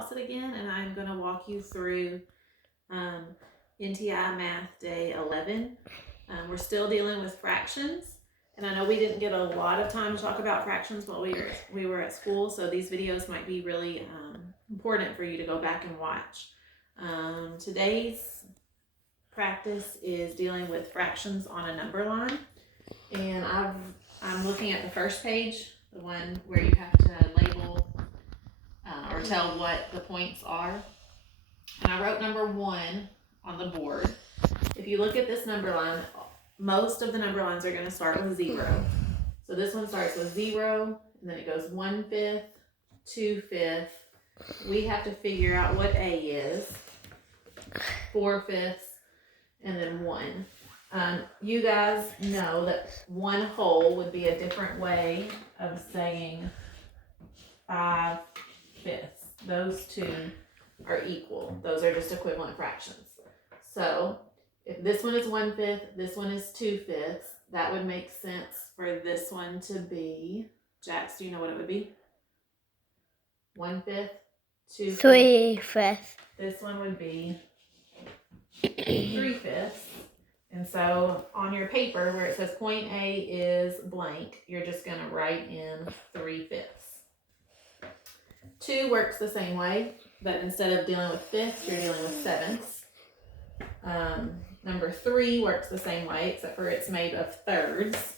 it again, and I'm going to walk you through NTI Math Day 11. We're still dealing with fractions, and I know we didn't get a lot of time to talk about fractions while we were at school, so these videos might be really important for you to go back and watch. Today's practice is dealing with fractions on a number line, and I'm looking at the first page, the one where you have to label or tell what the points are. And I wrote number 1 on the board. If you look at this number line, most of the number lines are going to start with 0. So this one starts with 0, and then it goes 1/5, 2/5. We have to figure out what A is, 4/5, and then 1. You guys know that 1 whole would be a different way of saying 5/5. Those two are equal. Those are just equivalent fractions. So if this one is 1/5, this one is 2/5, that would make sense for this one to be, Jax, do you know what it would be? 1/5, 2/5. 3/5. This one would be 3/5. And so on your paper where it says point A is blank, you're just going to write in 3/5. 2 works the same way, but instead of dealing with fifths, you're dealing with sevenths. Number 3 works the same way, except for it's made of thirds.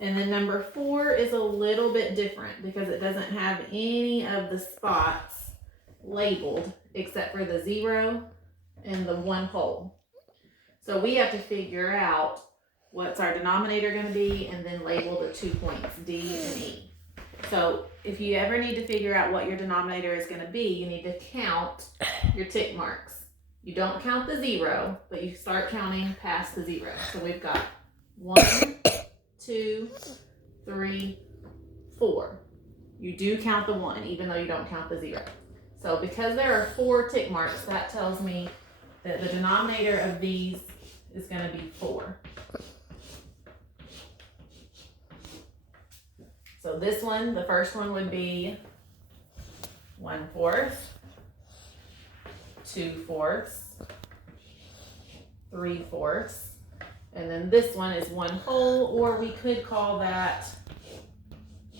And then number 4 is a little bit different because it doesn't have any of the spots labeled except for the 0 and the 1 whole. So we have to figure out what's our denominator going to be and then label the 2 points, D and E. So if you ever need to figure out what your denominator is going to be, you need to count your tick marks. You don't count the 0, but you start counting past the 0. So we've got 1, 2, 3, 4. You do count the 1, even though you don't count the 0. So because there are 4 tick marks, that tells me that the denominator of these is going to be 4. So this one, the first one would be 1/4, 2/4, 3/4, and then this one is 1 whole, or we could call that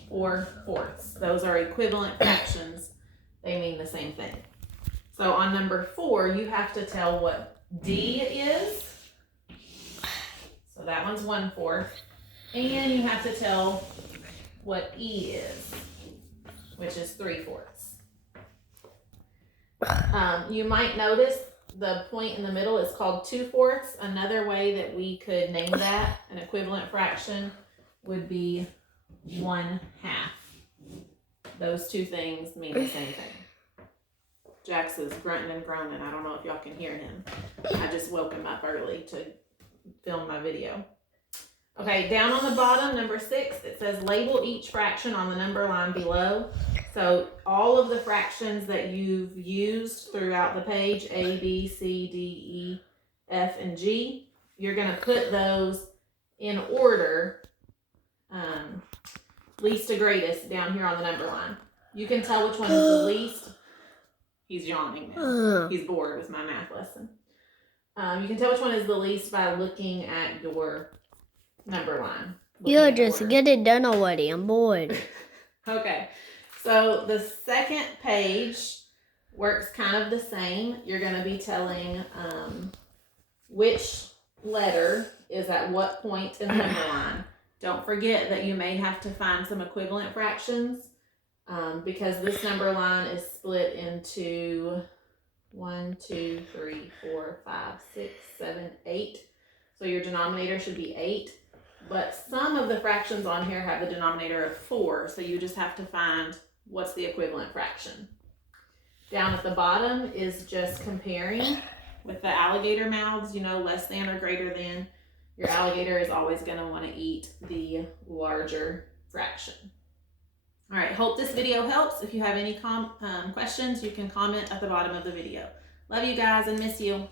4/4. Those are equivalent fractions. They mean the same thing. So on number 4, you have to tell what D is. So that one's 1/4. And you have to tell what E is, which is 3/4. You might notice the point in the middle is called 2/4. Another way that we could name that, an equivalent fraction, would be 1/2. Those two things mean the same thing. Jax is grunting and groaning. I don't know if y'all can hear him. I just woke him up early to film my video. Okay, down on the bottom, number 6, it says label each fraction on the number line below. So all of the fractions that you've used throughout the page, A, B, C, D, E, F, and G, you're going to put those in order, least to greatest, down here on the number line. You can tell which one is the least. He's yawning now. He's bored with my math lesson. You can tell which one is the least by looking at your number line. You just get it done already. I'm bored. Okay. So the second page works kind of the same. You're going to be telling which letter is at what point in the number line. Don't forget that you may have to find some equivalent fractions because this number line is split into 1, 2, 3, 4, 5, 6, 7, 8. So your denominator should be 8. But some of the fractions on here have the denominator of 4. So you just have to find what's the equivalent fraction. Down at the bottom is just comparing with the alligator mouths, you know, less than or greater than. Your alligator is always going to want to eat the larger fraction. All right, hope this video helps. If you have any questions, you can comment at the bottom of the video. Love you guys and miss you.